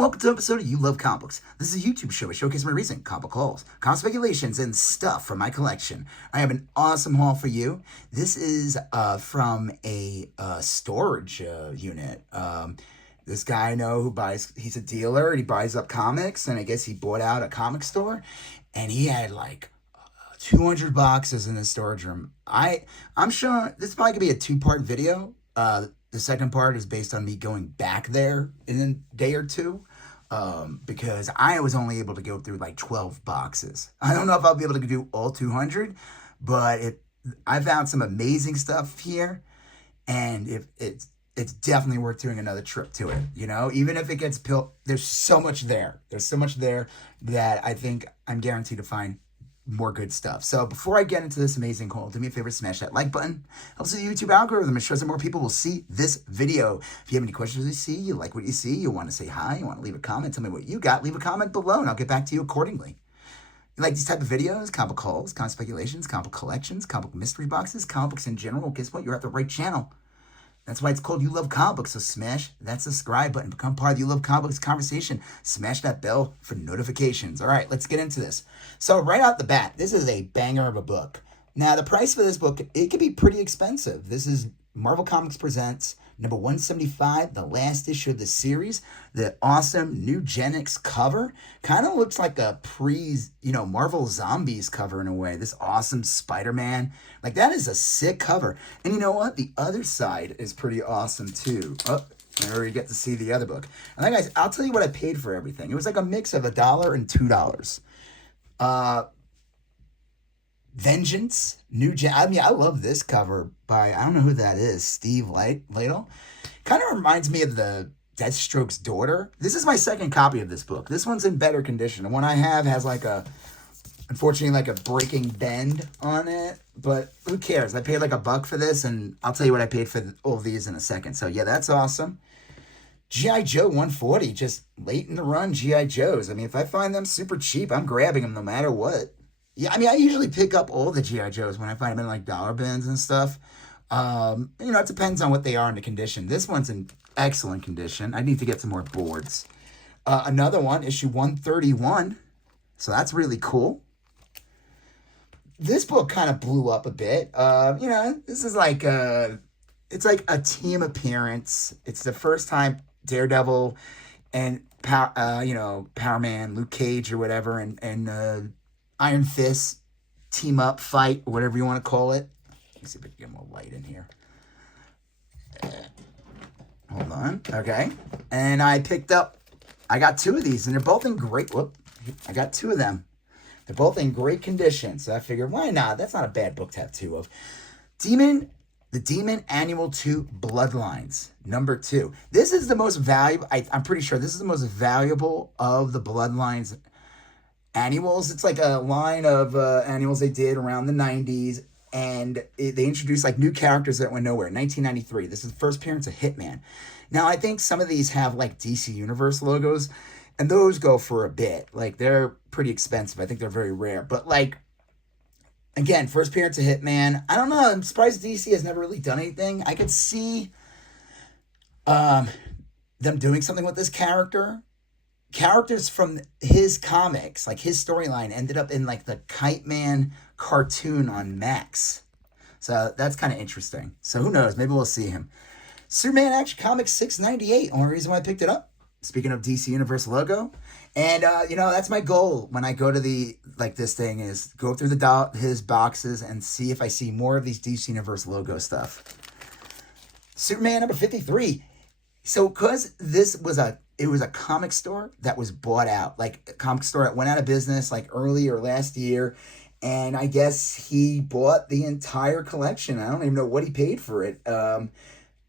and welcome to an episode of You Love Comic Books. This is a YouTube show. I showcase my recent comic book hauls, comic speculations, and stuff from my collection. I have an awesome haul for you. This is from a storage unit. This guy I know who buys, he's a dealer, and he buys up comics, and I guess he bought out a comic store, and he had like 200 boxes in his storage room. I'm sure this is probably gonna be a two-part video. The second part is based on me going back there in a day or two, because I was only able to go through like 12 boxes. I don't know if I'll be able to do all 200, but I found some amazing stuff here, and if it's definitely worth doing another trip to it. You know, even if it gets there's so much there. There's so much there that I think I'm guaranteed to find more good stuff. So before I get into this amazing haul, do me a favor, smash that like button. Helps the YouTube algorithm. It shows that more people will see this video. If you have any questions you see, you like what you see, you want to say hi, you want to leave a comment, tell me what you got, leave a comment below and I'll get back to you accordingly. You like these type of videos, comic book hauls, comic speculations, comic book collections, comic book mystery boxes, comic books in general, guess what? You're at the right channel. That's why it's called You Love Comic Books. So smash that subscribe button. Become part of the You Love Comic Books conversation. Smash that bell for notifications. All right, let's get into this. So right out the bat, this is a banger of a book. Now, the price for this book, it can be pretty expensive. This is Marvel Comics Presents number 175, the last issue of the series. The awesome New Gen X cover kind of looks like a Marvel Zombies cover in a way. This awesome Spider-Man. Like, that is a sick cover. And you know what? The other side is pretty awesome, too. Oh, there you get to see the other book. And then, guys, I'll tell you what I paid for everything. It was like a mix of $1 and $2. Vengeance, New Gen. I mean, I love this cover by, I don't know who that is, Steve Lytle. Kind of reminds me of the Deathstroke's daughter. This is my second copy of this book. This one's in better condition. The one I have has unfortunately, like a breaking bend on it, but who cares? I paid like $1 for this, and I'll tell you what I paid for all of these in a second. So yeah, that's awesome. G.I. Joe 140, just late in the run G.I. Joes. I mean, if I find them super cheap, I'm grabbing them no matter what. Yeah, I mean, I usually pick up all the G.I. Joes when I find them in like dollar bins and stuff. It depends on what they are in the condition. This one's in excellent condition. I need to get some more boards. Another one, issue 131. So that's really cool. This book kind of blew up a bit. This is like it's like a team appearance. It's the first time Daredevil and Power Man, Luke Cage or whatever, and Iron Fist team up, fight, or whatever you want to call it. Let me see if I can get more light in here. Hold on. Okay. And I got 2 of these, and they're both in great, I got 2 of them. They're both in great condition, so I figured, why not? That's not a bad book to have 2 of. The Demon Annual 2 Bloodlines, number 2. This is the most valuable, I'm pretty sure this is the most valuable of the Bloodlines annuals. It's like a line of annuals they did around the 90s, and they introduced like new characters that went nowhere. 1993, this is the first appearance of Hitman. Now, I think some of these have like DC Universe logos, and those go for a bit. Like, they're pretty expensive. I think they're very rare. But like, again, first appearance of Hitman. I don't know. I'm surprised DC has never really done anything. I could see them doing something with this character. Characters from his comics, like his storyline, ended up in like the Kite Man cartoon on Max. So that's kind of interesting. So who knows? Maybe we'll see him. Superman Action Comics 698. Only reason why I picked it up. Speaking of DC Universe logo. And, that's my goal when I go to this thing is go through his boxes and see if I see more of these DC Universe logo stuff. Superman number 53. So because it was a comic store that was bought out, like a comic store that went out of business like early or last year. And I guess he bought the entire collection. I don't even know what he paid for it.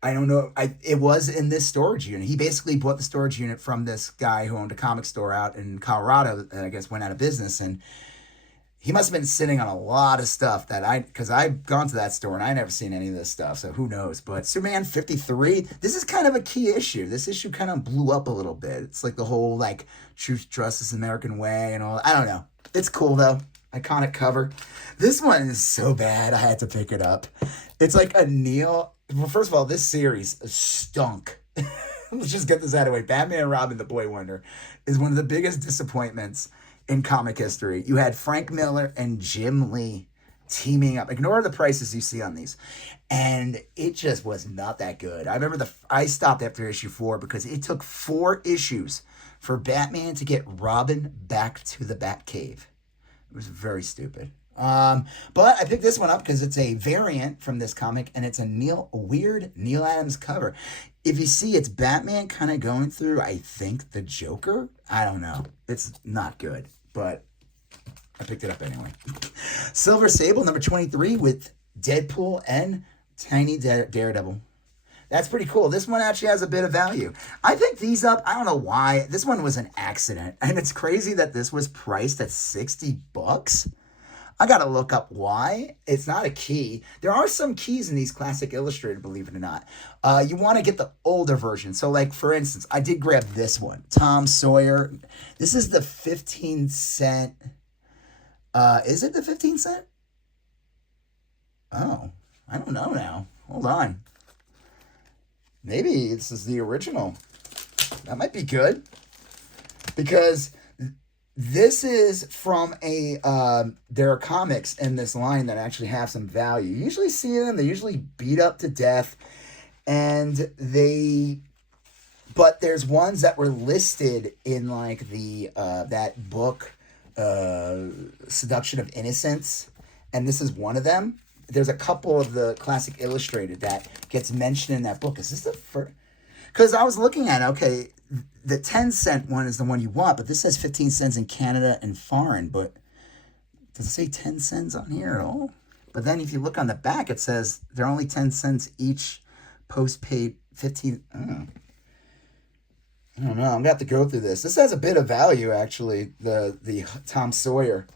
I don't know. It was in this storage unit. He basically bought the storage unit from this guy who owned a comic store out in Colorado that I guess went out of business. And he must have been sitting on a lot of stuff because I've gone to that store and I never seen any of this stuff. So who knows? But Superman 53, this is kind of a key issue. This issue kind of blew up a little bit. It's like the whole like Truth, Justice, American Way and all. I don't know. It's cool though. Iconic cover. This one is so bad I had to pick it up. It's like a Neil. Well, first of all, this series stunk. let's just get this out of the way. Batman and Robin, the Boy Wonder, is one of the biggest disappointments in comic history. You had Frank Miller and Jim Lee teaming up. Ignore the prices you see on these. And it just was not that good. I remember I stopped after issue 4 because it took 4 issues for Batman to get Robin back to the Batcave. It was very stupid. But I picked this one up because it's a variant from this comic, and it's a weird Neil Adams cover. If you see, it's Batman kind of going through, I think, the Joker. I don't know. It's not good, but I picked it up anyway. Silver Sable, number 23, with Deadpool and Tiny Daredevil. That's pretty cool. This one actually has a bit of value. I picked these up. I don't know why. This one was an accident. And it's crazy that this was priced at $60. I got to look up why. It's not a key. There are some keys in these classic illustrated, believe it or not. You want to get the older version. So, like, for instance, I did grab this one. Tom Sawyer. This is the 15 cent. Is it the 15 cent? Oh, I don't know now. Hold on. Maybe this is the original. That might be good. Because this is from there are comics in this line that actually have some value. You usually see them. They're usually beat up to death. But there's ones that were listed in like that book, Seduction of Innocence. And this is one of them. There's a couple of the classic illustrated that gets mentioned in that book. Is this the first? Because I was looking at it, okay, the 10 cent one is the one you want, but this says 15 cents in Canada and foreign, but does it say 10 cents on here at all? But then if you look on the back, it says they're only 10 cents each, postpaid 15. I don't know. I'm going to have to go through this. This has a bit of value, actually, the Tom Sawyer.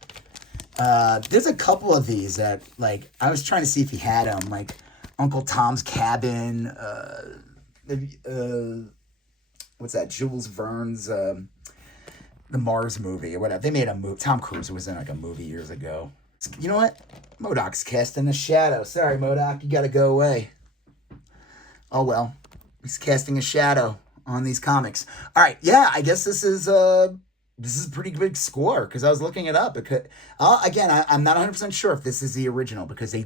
There's a couple of these that, like, I was trying to see if he had them, like Uncle Tom's Cabin, what's that, Jules Verne's, the Mars movie or whatever. They made a movie. Tom Cruise was in like a movie years ago. You know what? MODOK's casting a shadow. Sorry, MODOK, you gotta go away. Oh well, he's casting a shadow on these comics. All right, yeah, I guess this is a pretty big score because I was looking it up. Because again, I'm not 100% sure if this is the original because they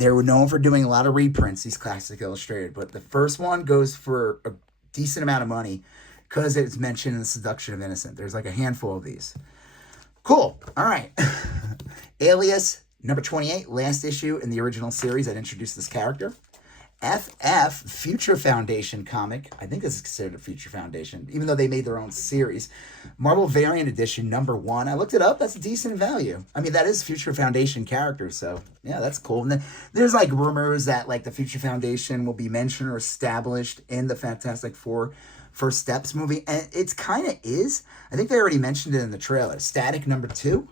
were known for doing a lot of reprints, these classic illustrated, but the first one goes for a decent amount of money because it's mentioned in the Seduction of Innocent. There's like a handful of these. Cool. All right. Alias, number 28, last issue in the original series that introduced this character. FF, Future Foundation comic. I think this is considered a Future Foundation, even though they made their own series. Marvel Variant Edition, number 1. I looked it up. That's a decent value. I mean, that is Future Foundation characters, so yeah, that's cool. And then there's like rumors that like the Future Foundation will be mentioned or established in the Fantastic Four First Steps movie, and it's kind of is. I think they already mentioned it in the trailer. Static number 2.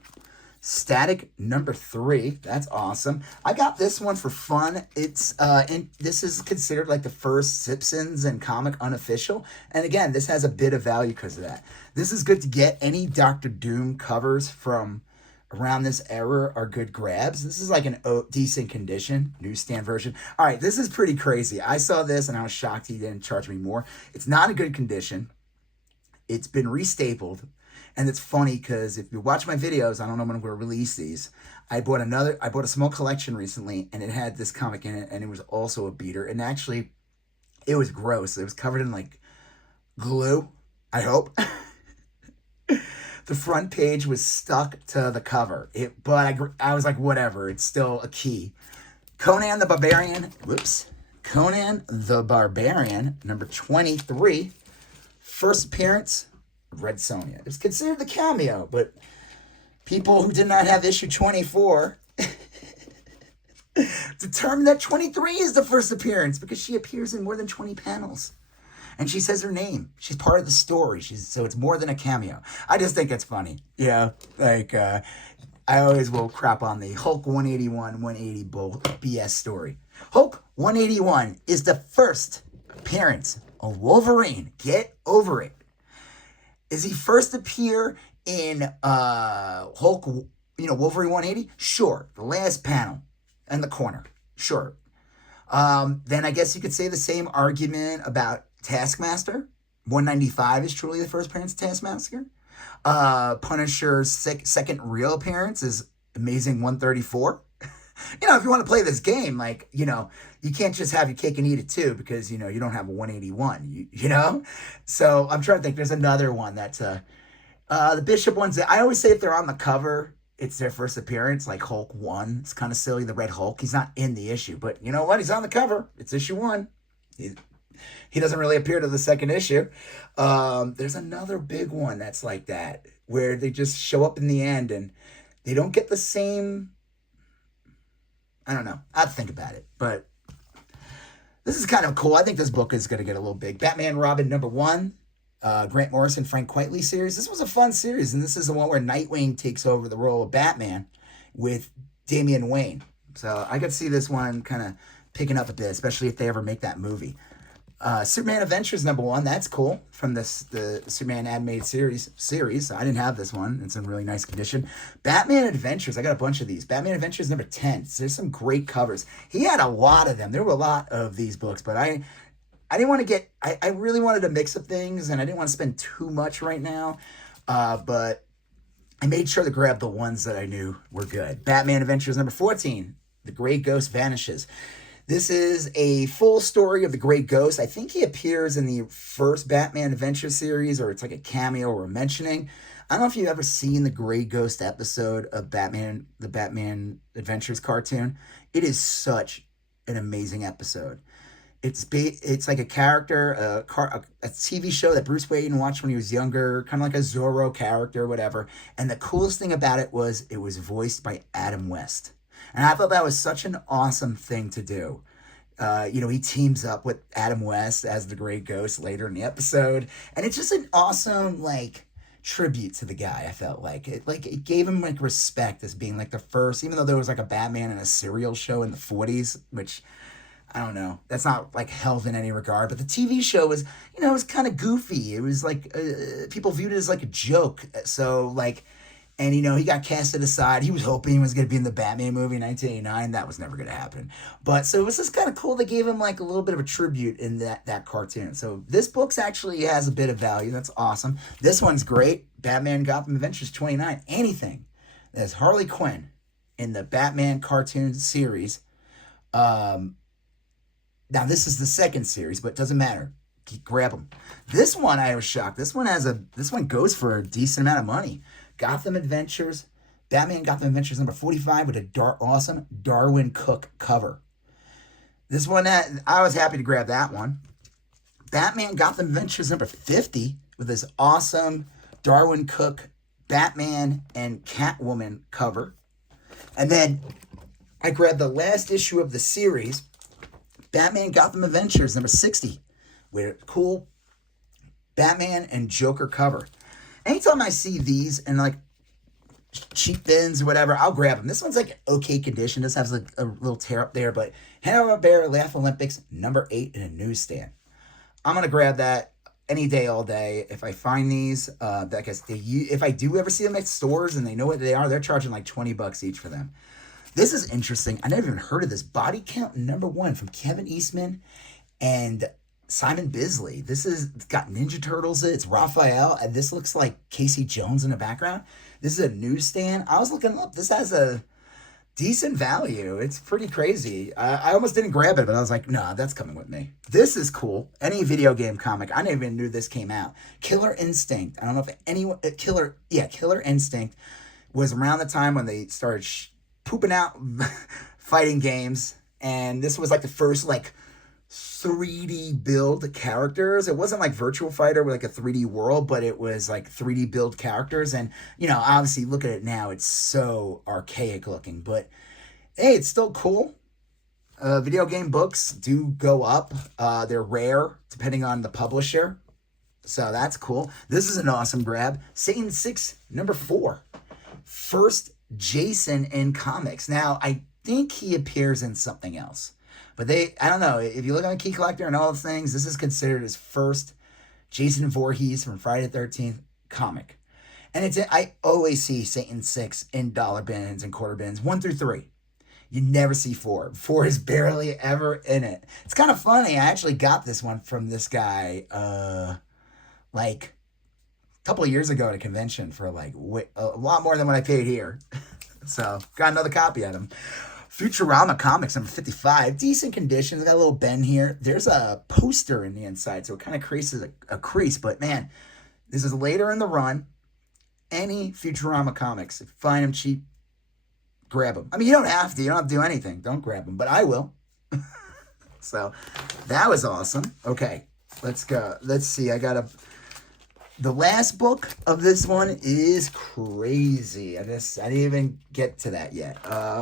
Static number 3. That's awesome. I got this one for fun. It's and this is considered like the first Simpsons and comic unofficial. And again, this has a bit of value because of that. This is good to get. Any Doctor Doom covers from around this era are good grabs. This is like an decent condition, newsstand version. All right, this is pretty crazy. I saw this and I was shocked he didn't charge me more. It's not a good condition. It's been restapled. And it's funny because if you watch my videos, I don't know when I'm going to release these. I bought a small collection recently, and it had this comic in it, and it was also a beater. And actually, it was gross. It was covered in like glue, I hope. The front page was stuck to the cover. But I was like, whatever. It's still a key. Conan the Barbarian. Conan the Barbarian, number 23. First appearance. Red Sonja. It's considered the cameo, but people who did not have issue 24 determined that 23 is the first appearance because she appears in more than 20 panels. And she says her name. She's part of the story. So it's more than a cameo. I just think it's funny. Yeah, like I always will crap on the Hulk 181, 180 BS story. Hulk 181 is the first appearance of Wolverine. Get over it. Is he first appear in Hulk, Wolverine 180? Sure. The last panel in the corner. Sure. Then I guess you could say the same argument about Taskmaster. 195 is truly the first appearance of Taskmaster. Punisher's second real appearance is amazing 134. If you want to play this game, like, you can't just have your cake and eat it too, because, you don't have a 181, So I'm trying to think. There's another one that's, the Bishop ones. I always say if they're on the cover, it's their first appearance, like Hulk 1. It's kind of silly, the Red Hulk. He's not in the issue, but you know what? He's on the cover. It's issue 1. He doesn't really appear to the second issue. There's another big one that's like that, where they just show up in the end and they don't get the same. I don't know. I have to think about it. But this is kind of cool. I think this book is going to get a little big. Batman Robin #1. Grant Morrison, Frank Quitely series. This was a fun series, and this is the one where Nightwing takes over the role of Batman with Damian Wayne. So I could see this one kind of picking up a bit, especially if they ever make that movie. Superman Adventures #1. That's cool, from the Superman animated series. I didn't have this one. It's in really nice condition. Batman Adventures. I got a bunch of these. Batman Adventures #10. So there's some great covers. He had a lot of them. There were a lot of these books, but I didn't want to get, I really wanted to mix up things, and I didn't want to spend too much right now. But I made sure to grab the ones that I knew were good. Batman Adventures #14. The Gray Ghost Vanishes. This is a full story of the Gray Ghost. I think he appears in the first Batman Adventure series, or it's like a cameo or a mentioning. I don't know if you've ever seen the Gray Ghost episode of the Batman Adventures cartoon. It is such an amazing episode. It's like a character, a TV show that Bruce Wayne watched when he was younger, kind of like a Zorro character or whatever. And the coolest thing about it was voiced by Adam West. And I thought that was such an awesome thing to do. He teams up with Adam West as the Gray Ghost later in the episode. And it's just an awesome, tribute to the guy. I felt like it gave him respect as being the first, even though there was a Batman and a serial show in the 40s, which I don't know. That's not held in any regard. But the TV show was, it was kind of goofy. It was people viewed it as a joke. So and he got casted aside. He was hoping he was going to be in the Batman movie in 1989. That was never going to happen. But so it was just kind of cool. They gave him a little bit of a tribute in that cartoon. So this book's actually has a bit of value. That's awesome. This one's great. Batman Gotham Adventures 29. Anything that's Harley Quinn in the Batman cartoon series. Now, this is the second series, but it doesn't matter. Grab them. This one, I was shocked. This one goes for a decent amount of money. Batman Gotham Adventures #45 with a awesome Darwin Cook cover. This one, I was happy to grab that one. Batman Gotham Adventures #50 with this awesome Darwin Cook Batman and Catwoman cover. And then I grabbed the last issue of the series, Batman Gotham Adventures #60, with a cool Batman and Joker cover. Anytime I see these in cheap bins or whatever, I'll grab them. This one's okay condition. This has a little tear up there, but Hanna-Barbera Laugh Olympics #8 in a newsstand. I'm gonna grab that any day, all day. If I find these, if I do ever see them at stores and they know what they are, they're charging $20 each for them. This is interesting. I never even heard of this. Body Count #1 from Kevin Eastman and Simon Bisley. It's got Ninja Turtles. It's Raphael, and this looks like Casey Jones in the background. This is a newsstand. I was looking up. This has a decent value. It's pretty crazy. I almost didn't grab it, but I was like, nah, that's coming with me. This is cool. Any video game comic. I never even knew this came out. Killer Instinct. I don't know if anyone... Killer Instinct was around the time when they started pooping out fighting games, and this was the first 3D build characters. It wasn't Virtual Fighter with a 3D world, but it was 3D build characters. And obviously look at it now, it's so archaic looking, but hey, it's still cool. Video game books do go up. They're rare depending on the publisher, so that's cool. This is an awesome grab. Satan 6 #4, first Jason in comics. Now I think he appears in something else, but I don't know. If you look on Key Collector and all the things, this is considered his first Jason Voorhees from Friday the 13th comic. And I always see Satan 6 in dollar bins and quarter bins, 1 through 3. You never see 4. 4 is barely ever in it. It's kind of funny. I actually got this one from this guy, like a couple of years ago at a convention for like a lot more than what I paid here. So got another copy of him. Futurama Comics number 55. Decent condition. Got a little bend here. There's a poster in the inside, so it kind of creases a crease. But man, this is later in the run. Any Futurama comics, if you find them cheap, grab them. I mean, you don't have to. You don't have to do anything. Don't grab them, but I will. So that was awesome. Okay, let's go. Let's see. The last book of this one is crazy. I didn't even get to that yet.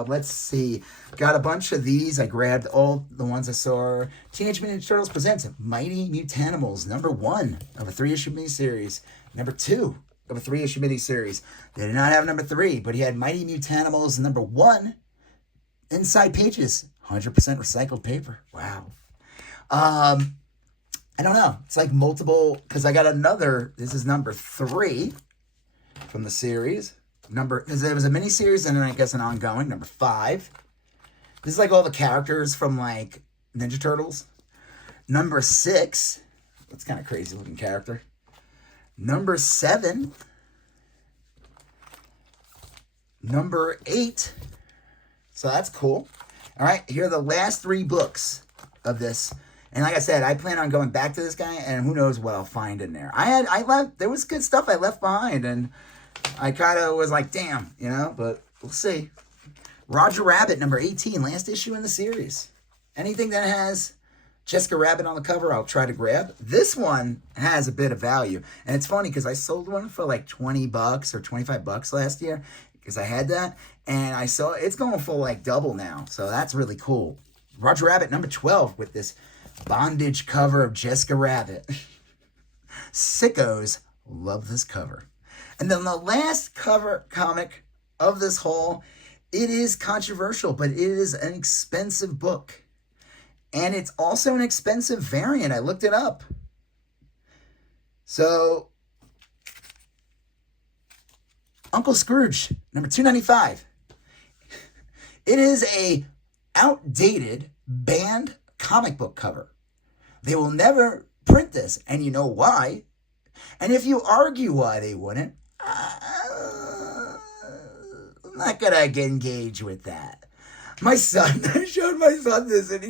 Let's see. Got a bunch of these. I grabbed all the ones I saw. Teenage Mutant Ninja Turtles presents Mighty Mutanimals, number 1 of a 3-issue miniseries. Number 2 of a 3-issue miniseries. They did not have number 3, but he had Mighty Mutanimals number 1. Inside pages, 100% recycled paper. Wow. I don't know. It's like multiple, because I got another, this is number 3 from the series. Because there was a mini-series and then I guess an ongoing, number 5. This is like all the characters from like Ninja Turtles. Number 6, that's kind of crazy looking character. Number 7. Number 8. So that's cool. All right, here are the last 3 books of this. And like I said, I plan on going back to this guy, and who knows what I'll find in there. There was good stuff I left behind, and I kind of was like, damn, but we'll see. Roger Rabbit, number 18, last issue in the series. Anything that has Jessica Rabbit on the cover, I'll try to grab. This one has a bit of value, and it's funny because I sold one for like $20 or $25 last year because I had that, and I saw it's going for like double now, so that's really cool. Roger Rabbit, number 12, with this bondage cover of Jessica Rabbit. Sickos love this cover. And then the last cover comic of this haul, it is controversial, but it is an expensive book. And it's also an expensive variant. I looked it up. So, Uncle Scrooge, number 295. It is a outdated, banned comic book cover. They will never print this, and you know why. And if you argue why they wouldn't, I'm not gonna engage with that. My son, I showed my son this, and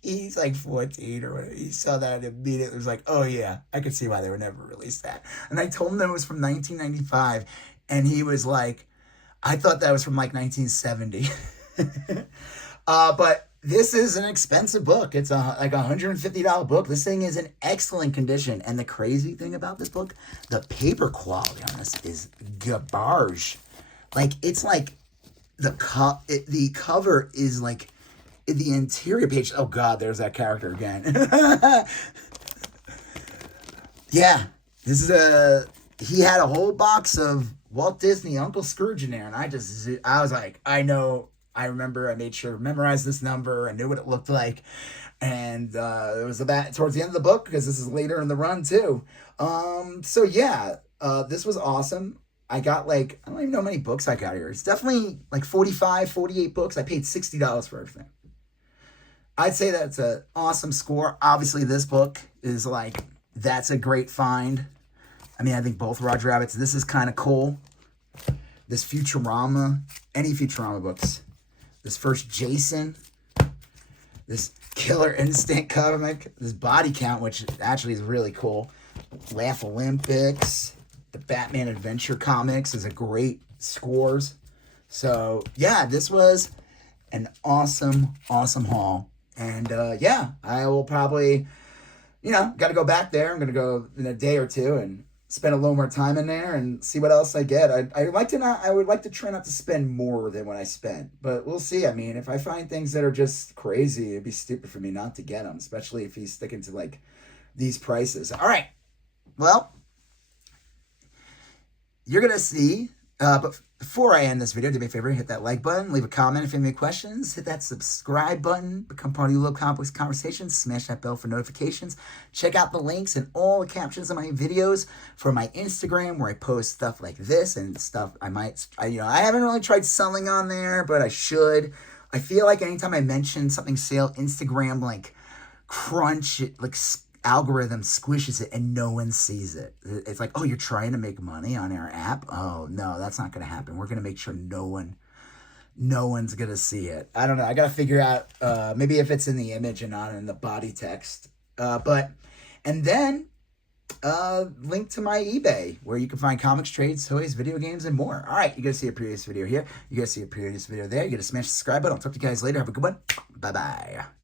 he's like 14 or whatever. He saw that and immediately was like, oh yeah, I could see why they would never release that. And I told him that it was from 1995, and he was like, I thought that was from like 1970. But this is an expensive book. It's like $150 book. This thing is in excellent condition. And the crazy thing about this book, the paper quality on this is garbage. Like, it's like the cover is like the interior page. Oh God, there's that character again. Yeah, this is he had a whole box of Walt Disney Uncle Scrooge in there. And I was like, I remember I made sure to memorize this number. I knew what it looked like. And it was about towards the end of the book because this is later in the run too. So yeah, this was awesome. I got like, I don't even know how many books I got here. It's definitely like 45, 48 books. I paid $60 for everything. I'd say that's an awesome score. Obviously this book is like, that's a great find. I mean, I think both Roger Rabbits, this is kind of cool. This Futurama, any Futurama books. This first Jason, this Killer Instinct comic, this Body Count, which actually is really cool. Laugh Olympics, the Batman Adventure comics is a great scores. So yeah, this was an awesome, awesome haul. And yeah, I will probably, got to go back there. I'm going to go in a day or two and spend a little more time in there and see what else I get. I would like to try not to spend more than what I spent, but we'll see. I mean, if I find things that are just crazy, it'd be stupid for me not to get them, especially if he's sticking to like these prices. All right. Well, you're going to see But before I end this video, do me a favor, hit that like button, leave a comment if you have any questions, hit that subscribe button, become part of the Low Complex Conversations, smash that bell for notifications. Check out the links and all the captions of my videos for my Instagram, where I post stuff like this and stuff I haven't really tried selling on there, but I should. I feel like anytime I mention something sale, Instagram like crunch it, like algorithm squishes it and no one sees it. It's like, oh, you're trying to make money on our app? Oh no, that's not going to happen. We're going to make sure no one's going to see it. I don't know. I got to figure out maybe if it's in the image and not in the body text. And then link to my eBay, where you can find comics, trades, toys, video games, and more. All right, you got to see a previous video here. You got to see a previous video there. You got to smash the subscribe button. I'll talk to you guys later. Have a good one. Bye-bye.